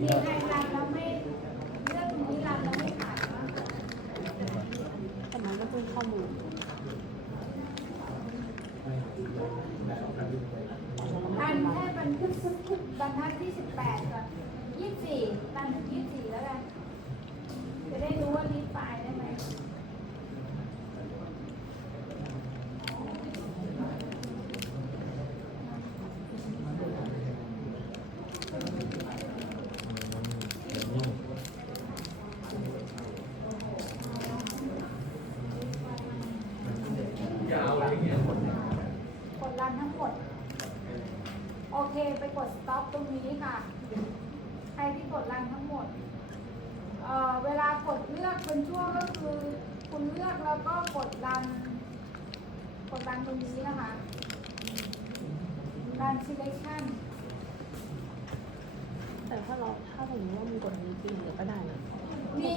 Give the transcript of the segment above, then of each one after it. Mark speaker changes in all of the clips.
Speaker 1: Yeah.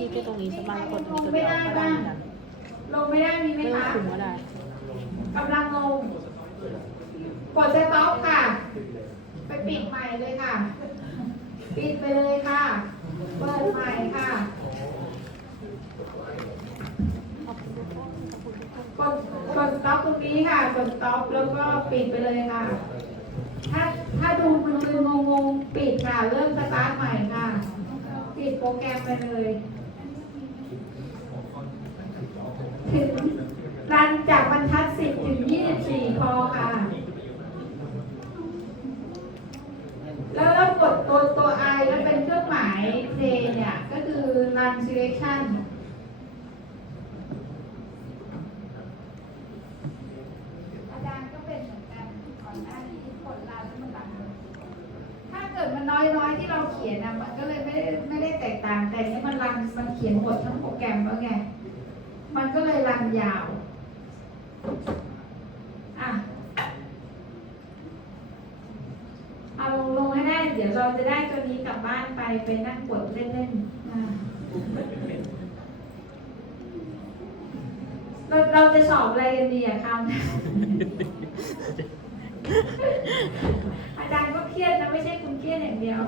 Speaker 1: ที่ที่ตรงนี้ใช่
Speaker 2: ป่ะ
Speaker 1: มี
Speaker 2: กด
Speaker 1: ใคร
Speaker 2: อันนี้ตัวเดียวก็ได้เหมือนกัน
Speaker 1: ลงไม่ได้มีไหม
Speaker 2: ไม่ต้อง
Speaker 1: คะ
Speaker 2: คุมก็ได้
Speaker 1: กำลังลง กด stop ค่ะ ไปปิดใหม่เลยค่ะ ปิดไปเลยค่ะ เปิดใหม่ค่ะ
Speaker 2: กท่านขอบคุณทุก
Speaker 1: ดกด stop ตรงนี้ค่ะ กด stop แล้วก็ปิดไปเลยค่ะ ถ้าถ้าดูมันมึนๆงงๆปิดค่ะ เริ่มสตาร์ทใหม่ค่ะ ปิดโปรแกรมไปเลย ถึงรันจากบรรทัด10ถึง24พอค่ะ แล้วเรากดตัวตัว i แล้วเป็นเครื่องหมาย play เนี่ย ก็คือ run selection อาจารย์ก็เป็นเหมือนกันก่อนหน้านี้กดรันแล้วมันรันถ้าเกิดมันน้อยๆที่เราเขียนนะมันก็เลยไม่ได้ไม่ได้แตกต่าง แต่นี้มันรันมันเขียนหมดทั้งโปรแกรมแล้วไง รันยาวอะเอาลงลงให้ได้ เดี๋ยวเราจะได้ตัวนี้กลับบ้านไปไปนั่งกดเล่นๆอ่าเราเราจะสอบอะไรกันดีอะคำอาจารย์ก็เครียดนะไม่ใช่คุณเครียดอย่างเดียว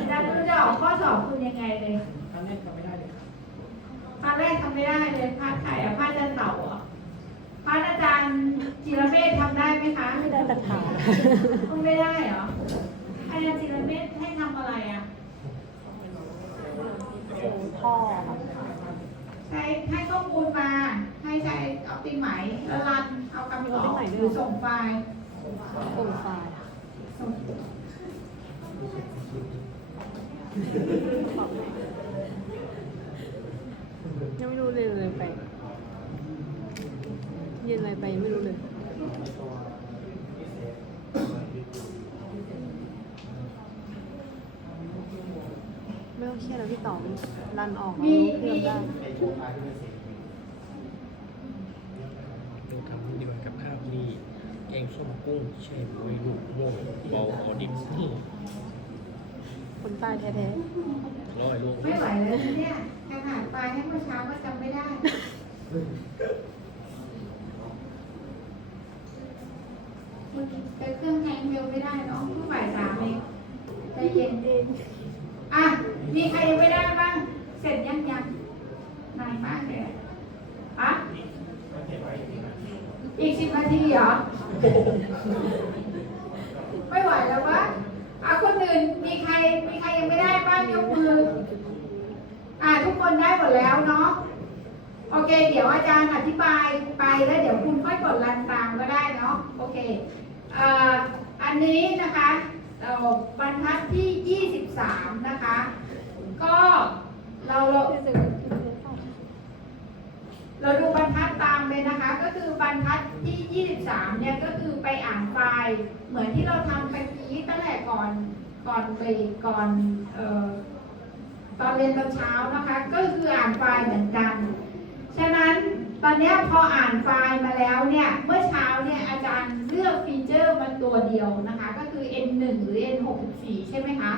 Speaker 1: อาจารย์ก็จะออกข้อสอบคุณยังไงเลย พาร์ทแรกทำไม่ได้เลยพาร์ทไข่อะพาร์ทจันเต่าอะพาร์ทอาจารย์จิรเมธทำได้ไหมคะ
Speaker 2: ไม่ได้แต่ถาม
Speaker 1: ทำไม่ได้เหรออาจารย์จิรเมธให้ทำอะไรอะ
Speaker 2: โอ้ท่อค่ะ
Speaker 1: ใช้ให้ข้อมูลมาให้ใช้เอาติไหมแล้วรันเอาคำตอบหรือส่งไฟล์
Speaker 2: ส่งไฟล์ค่ะ
Speaker 1: ส่ง
Speaker 2: ขอบคุณยัง ไม่รู้เลยเลยไปเย็นอะไรไปยังไม่รู้เลยไม่ต้องเครียดแล้วพี่ต่อมันรันออก
Speaker 1: มี
Speaker 2: เพื่
Speaker 1: มี
Speaker 2: อนได้
Speaker 3: ดูทำดีกว่ากับข้าวนี่แกงส้มกุ้งแช่บวยลูกโม่เบาขอดิบนี่
Speaker 2: คนใต้แท้
Speaker 3: ร้อยลูก
Speaker 1: ไม่ไหวแล้วนะเนี่ย ขนาดไฟล์ให้เมื่อเช้าก็จำไม่ได้ มันแต่เครื่องแฮงเร็วไม่ได้เนาะเพิ่งบ่ายสามเองใจเย็น
Speaker 2: เอง
Speaker 1: อะ มีใครยังไม่ได้บ้าง เสร็จยังยังนานมากเลยอะอะ อีกสิบนาทีเหรอ ไม่ไหวแล้ววะคนอื่น มีใคร มีใครยังไม่ได้บ้างยกมือ อะทุกคนได้หมด แล้วเนาะโอเค เดี๋ยวอาจารย์อธิบายไปแล้วเดี๋ยวคุณค่อยกดรันตามก็ได้เนาะโอเคเอ่ออันนี้นะคะเอ่อบรรทัดที่ 23 นะคะ ก็เราเราเราดูบรรทัดตามเลยนะคะ ก็คือบรรทัดที่ 23 เนี่ยก็คือไปอ่านไฟล์เหมือนที่เราทำไปกี้ตั้งแต่ก่อนก่อนไปก่อนเอ่อ ตอนเรียนตอนเช้านะคะ ก็คืออ่านไฟล์เหมือนกัน ฉะนั้นตอนนี้พออ่านไฟล์มาแล้วเนี่ย เมื่อเช้าเนี่ยอาจารย์เลือกฟีเจอร์มาตัวเดียวนะคะ ก็คือ N1 หรือ N64 ใช่ไหมคะ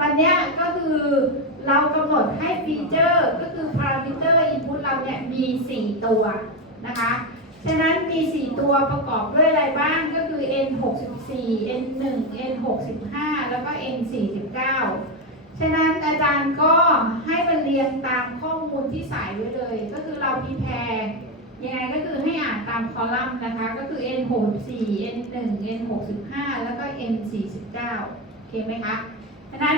Speaker 1: ตอนนี้ก็คือเรากำหนดให้ฟีเจอร์ก็คือพารามิเตอร์อินพุตเราเนี่ยมี 4 ตัวนะคะ ฉะนั้นมี 4 ตัวประกอบด้วยอะไรบ้างก็คือ N64 N1 N65 แล้วก็ N49 ฉะนั้นอาจารย์ก็ให้มันเรียงตามข้อมูลที่ใส่ไว้เลย ก็คือเราพีแพรยังไงก็คือให้อ่านตามคอลัมน์นะคะ ก็คือ n 6 4 n 1 n 6 5แล้วก็ n 4 9โอเคไหมคะฉะนั้น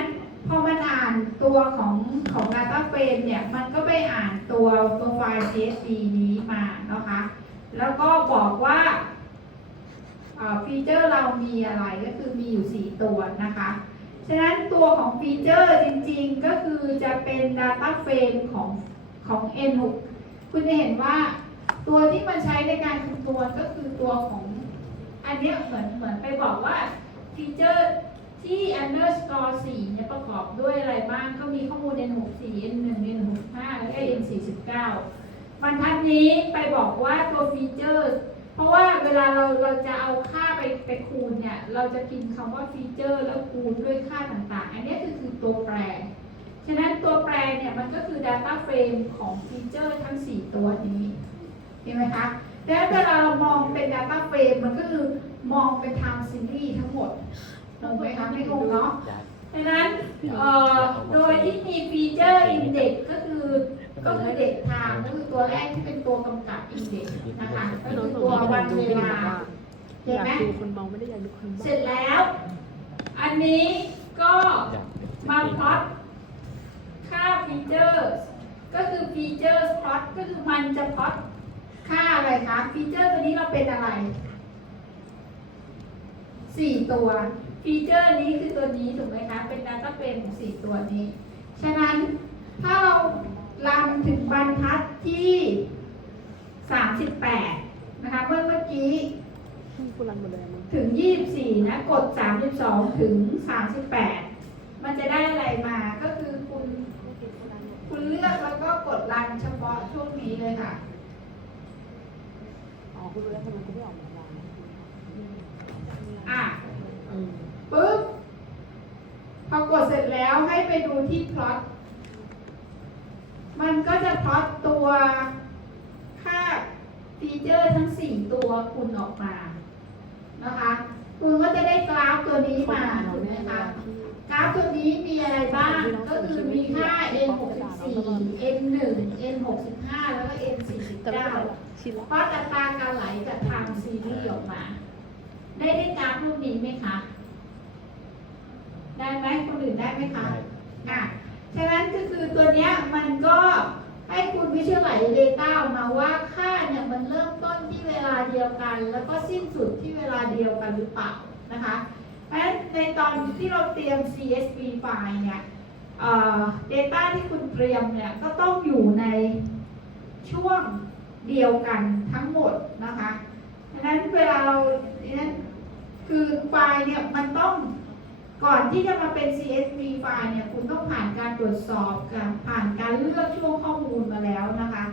Speaker 1: พอมันอ่านตัวของของ Data Frame เนี่ย มันก็ไปอ่านตัวตัวไฟล์ CSV นี้มานะคะ แล้วก็บอกว่าฟีเจอร์เรามีอะไรก็คือมีอยู่ 4 ตัวนะคะ ฉะนั้นตัวของฟีเจอร์จริงๆ ก็คือจะเป็น Data Frame ของของ N6 คุณจะเห็นว่าตัวที่มันใช้ในการคำนวณก็คือตัวของ อันเนี้ยเหมือนเหมือนไปบอกว่าฟีเจอร์ที่ underscore 4เนี่ยประกอบด้วยอะไรบ้าง ก็มีข้อมูล N64 N1 N65 แล้วก็ N49 บรรทัดนี้ไปบอกว่าตัวฟีเจอร์ เพราะว่าเวลาเราเราจะเอาค่าไปไปคูณเนี่ย เราจะพิมพ์คำว่าฟีเจอร์ แล้วคูณด้วยค่าต่างๆ อันนี้คือคือตัวแปร ฉะนั้นตัวแปรเนี่ยมันก็คือ Data Frame ของฟีเจอร์ทั้ง 4 ตัวนี้เห็นไหมคะแล้วเวลาเรามองเป็น Data Frame มันก็คือมองเป็น Time Series ทั้งหมดงงไหมคะไม่งงเนาะดังนั้นเอ่อโดยที่มีฟีเจอร์ Index ก็คือก็คือเด็กทางก็คือ ตัวแรกที่เป็นตัวกำกับ Index นะคะก็
Speaker 2: น้อง
Speaker 1: คือ
Speaker 2: ส่ง
Speaker 1: ตัว
Speaker 2: ให้
Speaker 1: วัน
Speaker 2: ดู
Speaker 1: เว
Speaker 2: ที่หนู
Speaker 1: ลา
Speaker 2: ว่า
Speaker 1: เห็
Speaker 2: อนยาก
Speaker 1: ไหม
Speaker 2: ดูคนเมาไม่ได้อยากดูคนบ้า
Speaker 1: เสร็จแล้ว อันนี้ก็มาพลอตค่าฟีเจอร์ก็คือฟีเจอร์พลอตก็คือมันจะพลอตค่าอะไรคะฟีเจอร์ตัวนี้เราเป็นอะไรสี่ตัวฟีเจอร์นี้คือตัวนี้ถูกไหมคะ เป็นดาต้าเฟรมของสี่ตัวนี้ ฉะนั้นถ้าเรา ลันถึงบรรทัดที่สามสิบแปดนะคะ เมื่อเมื่อกี้
Speaker 2: กูรันหมดเลยมึง
Speaker 1: ถึง 24 นะ กด 32 ถึง 38 มันจะได้อะไรมา ก็คือคุณ คุณเลือกแล้วก็กดรันเฉพาะช่วงนี้เลยค่ะ
Speaker 2: อ๋อ คุณรู้แล้วทำไมกูไม่ออกมาบ้าง
Speaker 1: อะ
Speaker 2: อืม
Speaker 1: ปึ๊บ พอกดเสร็จแล้วให้ไปดูที่พลอต มันก็จะพลอตตัวค่าฟีเจอร์ทั้ง 4 ตัวคุณออกมานะคะ คุณก็จะได้กราฟตัวนี้มาถูกไหมคะกราฟตัวนี้มีอะไรบ้าง ก็คือมีค่า n 6 4 n 1 n 6 5แล้วก็ n 4
Speaker 2: แต่ไม่เป็นไร
Speaker 1: 9
Speaker 2: หรอกชินละ
Speaker 1: เพราะอัตราการไหลจากทางซีรีส์ออกมา ได้ได้กราฟรูปนี้ไหมคะ ได้ไหมคนอื่นได้ไหมคะอะ ฉะนั้นก็คือตัวเนี้ยมันก็ให้คุณวิเชวลไลซ์ Data ออกมาว่าค่าเนี่ยมันเริ่มต้นที่เวลาเดียวกัน แล้วก็สิ้นสุดที่เวลาเดียวกันหรือเปล่านะคะเพราะฉะนั้นในตอนที่เราเตรียม CSV ไฟล์เนี่ยเอ่อ Data ที่คุณเตรียมเนี่ยก็ต้องอยู่ในช่วงเดียวกันทั้งหมดนะคะดังนั้นเวลาเราดังนั้นคือไฟล์เนี่ยมันต้อง ก่อนที่จะมาเป็น CSV ไฟล์เนี่ยคุณต้องผ่านการตรวจสอบการผ่านการเลือกช่วงข้อมูลมาแล้วนะคะ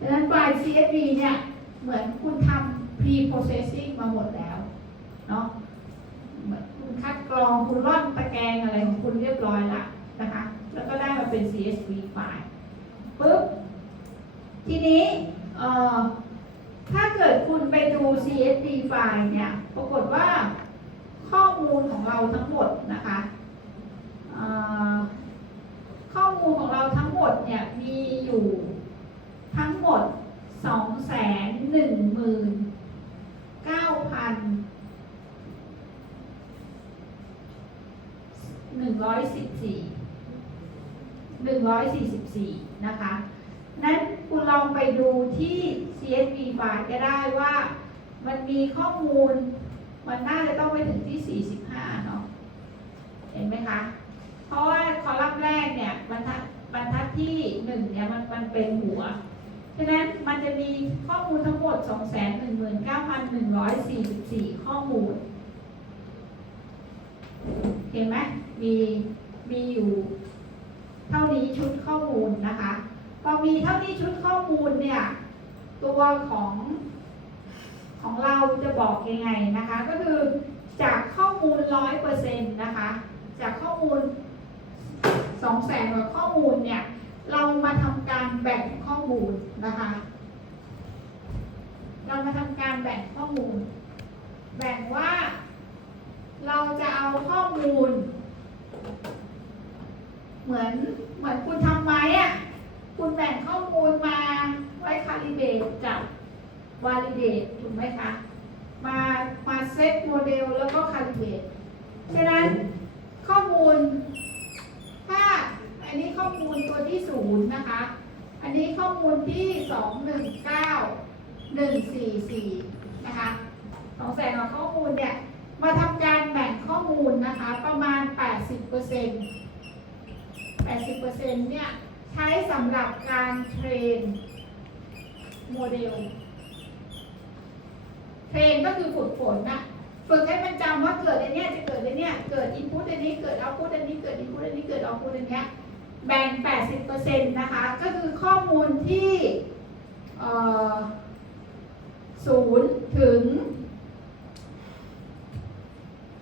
Speaker 1: ดังนั้นไฟล์ CSV เนี่ยเหมือนคุณทำ pre processing มาหมดแล้วเนาะคุณคัดกรองคุณร่อนตะแกรงอะไรของคุณเรียบร้อยละนะคะ แล้วก็ได้มาเป็น CSV ไฟล์ปุ๊บทีนี้เอ่อถ้าเกิดคุณไปดู CSV ไฟล์เนี่ยปรากฏว่า เราทั้งหมดนะคะข้อมูลของเราทั้งหมดเนี่ยมีอยู่ทั้งหมด 2 1 9 0 0 0หนึ่งร้อยสิบสี่หนึ่งร้อยสี่สิบสี่นะคะ นั้นคุณลองไปดูที่ CSV ไฟล์ก็ได้ว่ามันมีข้อมูล มันน่าจะต้องไปถึงที่ 45 เนาะ เห็นไหมคะ เพราะว่าคอลัมน์แรกเนี่ยบรรทัดบรรทัดที่หนึ่งเนี่ยมันมันเป็นหัว ฉะนั้นมันจะมีข้อมูลทั้งหมด 219,144 ข้อมูล เห็นไหมมีมีอยู่เท่านี้ชุดข้อมูลนะคะ พอมีเท่านี้ชุดข้อมูลเนี่ยตัวของ ของเราจะบอกยังไงนะคะ ก็คือจากข้อมูลร้อยเปอร์เซ็นต์นะคะ จากข้อมูลสองแสนกว่าข้อมูลเนี่ยเรามาทำการแบ่งข้อมูลนะคะ เรามาทำการแบ่งข้อมูล แบ่งว่าเราจะเอาข้อมูล เหมือนเหมือนคุณทำไว้อะคุณแบ่งข้อมูลมาไว้คาลิเบตกับ วาลิเดตถูกไหมคะ มามาเซตโมเดลแล้วก็คาลิเบตฉะนั้นข้อมูลถ้าอันนี้ข้อมูลตัวที่ศูนย์นะคะ อันนี้ข้อมูลที่สองหนึ่งเก้าหนึ่งสี่สี่นะคะสองแสนกว่าข้อมูลเนี่ยมาทำการแบ่งข้อมูลนะคะประมาณ 80เปอร์เซ็นต์80เปอร์เซ็นต์เนี่ยใช้สำหรับการเทรนโมเดล เทรนก็คือฝึกฝนนะฝึกให้มันจำว่าเกิดอันเนี้ยจะเกิดอันเนี้ยเกิดอินพุตอันนี้เกิดเอาพุตอันนี้เกิดอินพุตอันนี้เกิดเอาพุตอันเนี้ยแบ่ง 80%นะคะ ก็คือข้อมูลที่ศูนย์ถึง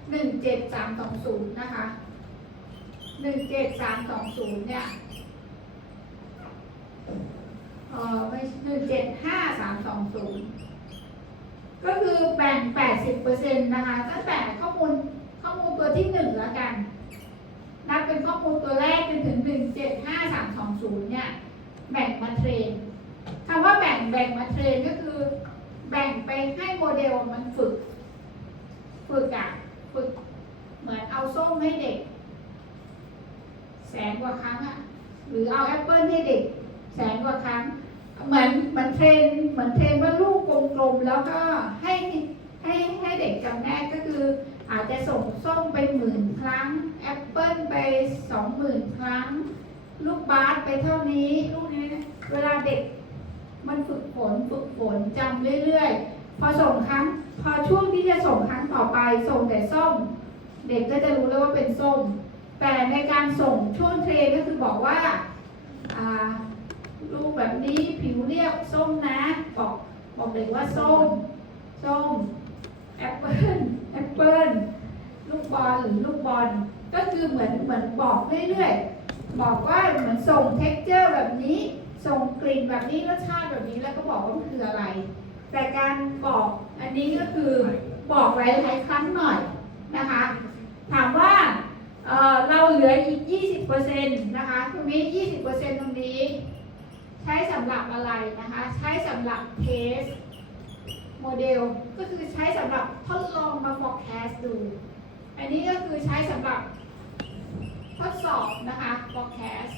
Speaker 1: 17320 นะคะ 17320 เนี่ยเอ่อไม่175 320 ก็คือแบ่งแปดสิบเปอร์เซ็นต์นะคะตั้งแต่ข้อมูลข้อมูลตัวที่หนึ่งแล้วกัน นับเป็นข้อมูลตัวแรกจนถึงหนึ่งเจ็ดห้าสามสองศูนย์เนี่ย แบ่งมาเทรนคำว่าแบ่งแบ่งมาเทรนก็คือ แบ่งไปให้โมเดลมันฝึก ฝึกอะฝึก เหมือนเอาส้มให้เด็ก แสนกว่าครั้งอะหรือเอาแอปเปิลให้เด็ก แสนกว่าครั้ง เหมือนเหมือนเทรนเหมือนเทร ลูกลมๆแล้วก็ให้ให้ให้เด็กจำแนกก็คือ อาจจะส่งส้มไปหมื่นครั้ง แอปเปิลไปสองหมื่นครั้ง ลูกบาสไปเท่านี้ลูกนี้เวลาเด็กมันฝึกฝนฝึกฝนจำเรื่อยๆ พอส่งครั้ง พอช่วงที่จะส่งครั้งต่อไปส่งแต่ส้ม เด็กก็จะรู้แล้วว่าเป็นส้ม แต่ในการส่งช่วงเทรนก็คือบอกว่าลูกแบบนี้ผิวเรียบส้มนะบอก บอกเด็กว่าส้ม ส้ม แอปเปิลแอปเปิลลูกบอลลูกบอล ก็คือเหมือนเหมือนบอกเรื่อยๆ บอกว่าเหมือนส่งเท็กเจอร์แบบนี้ ส่งกลิ่นแบบนี้ รสชาติแบบนี้ แล้วก็บอกว่ามันคืออะไร แต่การบอกอันนี้ก็คือบอกหลายๆครั้งหน่อยนะคะ ถามว่าเเราเหลืออีก 20%นะคะ ตรงนี้ 20%ตรงนี้ ใช้สำหรับอะไรนะคะ ใช้สำหรับเทสโมเดลก็คือใช้สำหรับทดลองมา forecast ดู อันนี้ก็คือใช้สำหรับทดสอบนะคะ forecast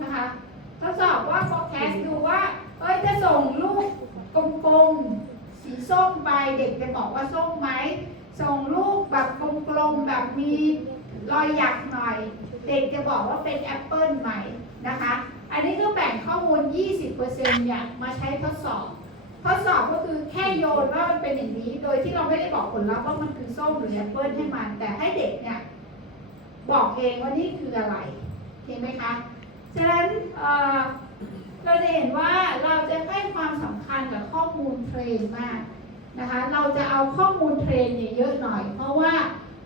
Speaker 1: นะคะทดสอบว่า forecast ดูว่า เอ้ยจะส่งลูกกลมๆ สีส้มไปเด็กจะบอกว่าส้มไหม ส่งลูก มีรอยหยักหน่อย เด็กจะบอกว่าเป็นแอปเปิลไหมนะคะ อันนี้ก็แบ่งข้อมูล 20%เนี่ยมาใช้ทดสอบ ทดสอบก็คือแค่โยนว่ามันเป็นอย่างนี้ โดยที่เราไม่ได้บอกผลลัพธ์ว่ามันคือส้มหรือแอปเปิลให้มัน แต่ให้เด็กเนี่ยบอกเองว่านี่คืออะไรเห็นไหมคะ ฉะนั้นเเราจะเห็นว่าเราจะให้ความสำคัญกับข้อมูลเทรนมากนะคะ เราจะเอาข้อมูลเทรนเนี่ยเยอะหน่อย เพราะว่า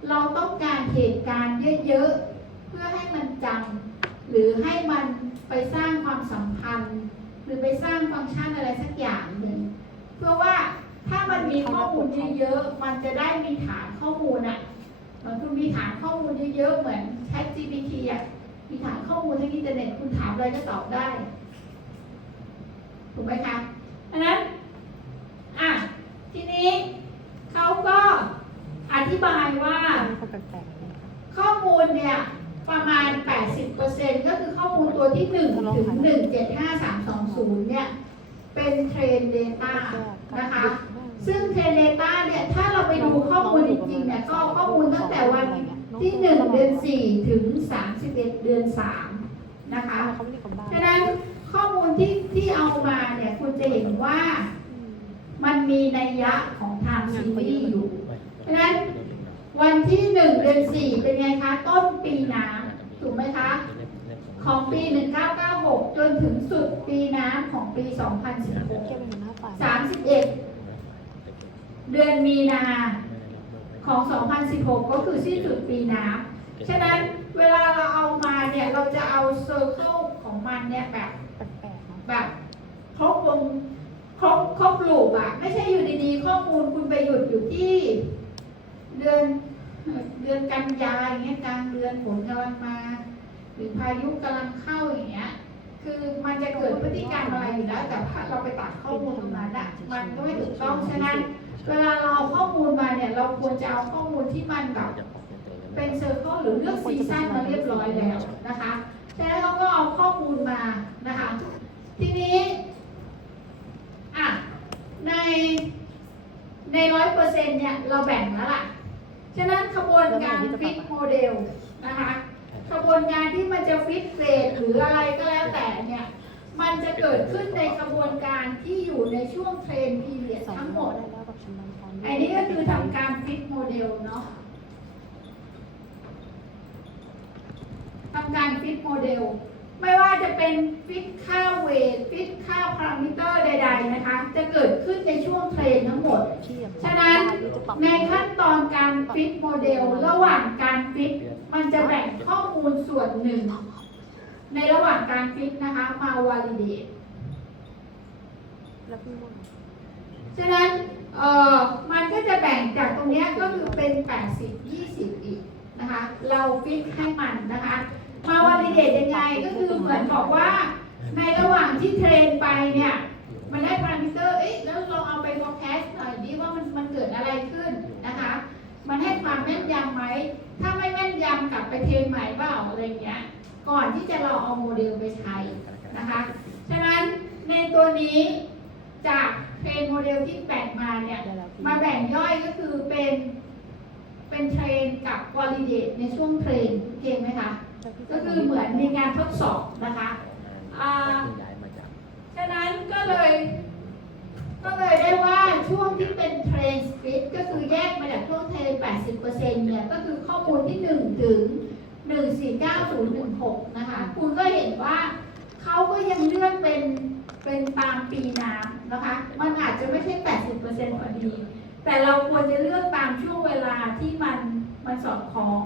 Speaker 1: เราต้องการเหตุการณ์เยอะๆ เพื่อให้มันจำหรือให้มันไปสร้างความสัมพันธ์ หรือไปสร้างฟังก์ชันอะไรสักอย่างหนึ่งเพื่อว่าถ้ามันมีข้อมูลเยอะๆ มันจะได้มีฐานข้อมูลอะเหมือนคุณมีฐานข้อมูลเยอะๆ เหมือน ChatGPT อะมีฐานข้อมูลทางอินเทอร์เน็ตคุณถามอะไรก็ตอบได้ ถูกไหมคะอันนั้น อะ ทีนี้เขาก็อธิบายว่า
Speaker 2: มีคนแปลกๆเลย
Speaker 1: ข้อมูลเนี่ยประมาณ 80%ก็คือข้อมูลตัวที่ 1 ถึง 175320 เนี่ย เป็นเทรน Data นะคะ ซึ่งเทรน Data เนี่ย ถ้าเราไปดูข้อมูลจริงๆเนี่ยก็ข้อมูลตั้งแต่วันที่ 1 เดือน 4 ถึง 31 เดือน 3 นะคะ
Speaker 2: เขาไม่ได้กลับบ้าน
Speaker 1: ฉะนั้นข้อมูลที่ที่เอามาเนี่ย คุณจะเห็นว่ามันมีนัยยะของทางซีรีส์อยู่ เพราะฉะนั้น วันที่1เดือน4เป็นไงคะ ต้นปีน้ำถูกไหมคะ ของปี 1996 จนถึงสุดปีน้ำของปี
Speaker 2: เที่ยวไปเห็นหน้าตา
Speaker 1: 2016 31 เดือนมีนาของ 2016 ก็คือสิ้นสุดปีน้ำฉะนั้นเวลาเราเอามาเนี่ยเราจะเอาเซอร์เคิลของมันเนี่ยแบบ
Speaker 2: แปลกๆเนาะ
Speaker 1: แบบครบวงครบครบลูปอะไม่ใช่อยู่ดีๆ ข้อมูลคุณไปหยุดอยู่ที่ เดือน เดือนกันยาอย่างเงี้ยกลางเดือนฝนกำลังมา หรือพายุกำลังเข้าอย่างเงี้ย คือมันจะเกิดพฤติกรรมอะไรอยู่แล้ว แต่ถ้าเราไปตัดข้อมูลตรงนั้นอะมันก็ไม่ถูกต้องฉะนั้น เวลาเราเอาข้อมูลมาเนี่ย เราควรจะเอาข้อมูลที่มันแบบเป็นเซอร์เคิลหรือเลือกซีซั่นมาเรียบร้อยแล้วนะคะฉะนั้นเราก็เอาข้อมูลมานะคะ ทีนี้อะในในร้อยเปอร์เซ็นต์เนี่ยเราแบ่งแล้วล่ะ ฉะนั้นขบวนการฟิตโมเดลนะคะขบวนการที่มันจะฟิตเกรดหรืออะไรก็แล้วแต่เนี่ย มันจะเกิดขึ้นในกระบวนการที่อยู่ในช่วงเทรนพีเรียดทั้งหมด อันนี้ก็คือทำการฟิตโมเดลเนาะทำการฟิตโมเดล ไม่ว่าจะเป็นฟิตค่าเวทฟิตค่าพารามิเตอร์ใด ๆนะคะ จะเกิดขึ้นในช่วงเทรนทั้งหมด ฉะนั้นในขั้นตอนการฟิตโมเดลระหว่างการฟิตมันจะแบ่งข้อมูลส่วนหนึ่ง ในระหว่างการฟิตนะคะมาวาลิเดตฉะนั้นเอ่อมันก็จะแบ่งจากตรงนี้ก็คือเป็น 80 20 อีกนะคะ เราฟิกให้มันนะคะ มาวาลิเดตยังไงก็คือเหมือนบอกว่า ในระหว่างที่เทรนไปเนี่ย มันได้พารามิเตอร์ เอ๊ะแล้วเราเอาไป forecast หน่อยดิว่ามันมันเกิดอะไรขึ้นนะคะ มันให้ความแม่นยำไหม ถ้าไม่แม่นยำกลับไปเทรนใหม่เปล่าอะไรเงี้ย ก่อนที่จะเราเอาโมเดลไปใช้นะคะ ฉะนั้นในตัวนี้จากเทรนโมเดลที่แบ่งมาเนี่ย มาแบ่งย่อยก็คือเป็นเป็นเทรนกับวอลิเดตในช่วงเทรนโอเคไหมคะ ก็คือเหมือนมีการทดสอบนะคะอ่าฉะนั้นก็เลย ก็เลยได้ว่าช่วงที่เป็นเทรนสปิทก็คือแยกมาจากช่วงเทรน 80%เนี่ยก็คือข้อมูลที่ 1 ถึง 149016 นะคะ คุณก็เห็นว่าเขาก็ยังเลือกเป็นเป็นตามปีน้ำนะคะ มันอาจจะไม่ใช่ 80%พอดี แต่เราควรจะเลือกตามช่วงเวลาที่มันมันสอดคล้อง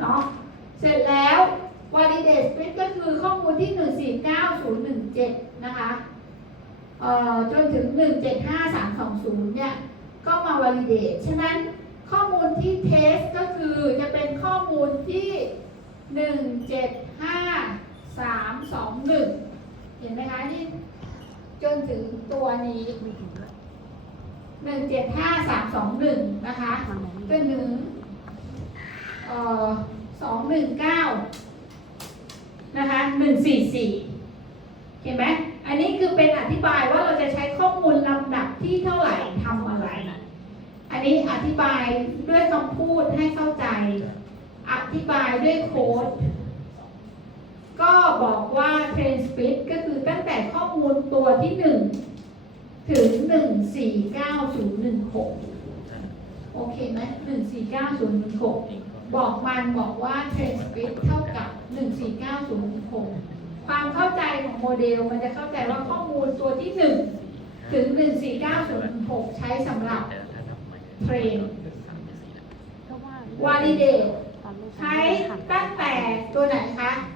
Speaker 1: เนาะ เสร็จแล้ว validate split ก็คือข้อมูลที่ 149017 นะคะเอ่อจนถึง 175320 เนี่ย ก็มา validate ฉะนั้นข้อมูลที่ test ก็คือจะเป็นข้อมูลที่ 175321 เห็นไหมคะที่จนถึงตัวนี้
Speaker 2: ไม่เห็นแล้ว
Speaker 1: 175321 นะคะ
Speaker 2: ทางไหนไม่
Speaker 1: จนถึงเอ่อ สองหนึ่งเก้านะคะหนึ่งสี่สี่เห็นไหมอันนี้คือเป็นอธิบายว่าเราจะใช้ข้อมูลลำดับที่เท่าไหร่ทำอะไร อันนี้อธิบายด้วยคำพูดให้เข้าใจ อธิบายด้วยโค้ด ก็บอกว่า train speed ก็คือตั้งแต่ข้อมูลตัวที่ 1 ถึง 149 016 โอเคไหม149 016 บอกมันบอกว่า train speed เท่ากับหนึ่งสี่เก้าศูนย์หนึ่งหกความเข้าใจของโมเดลมันจะเข้าใจว่าข้อมูลตัวที่หนึ่งถึงหนึ่งสี่เก้าศูนย์หนึ่งหกใช้สำหรับเทรน
Speaker 2: เพราะว่า
Speaker 1: validate
Speaker 2: ตอนลูก
Speaker 1: ใช้ตั้งแต่ตัวไหนคะ
Speaker 2: ต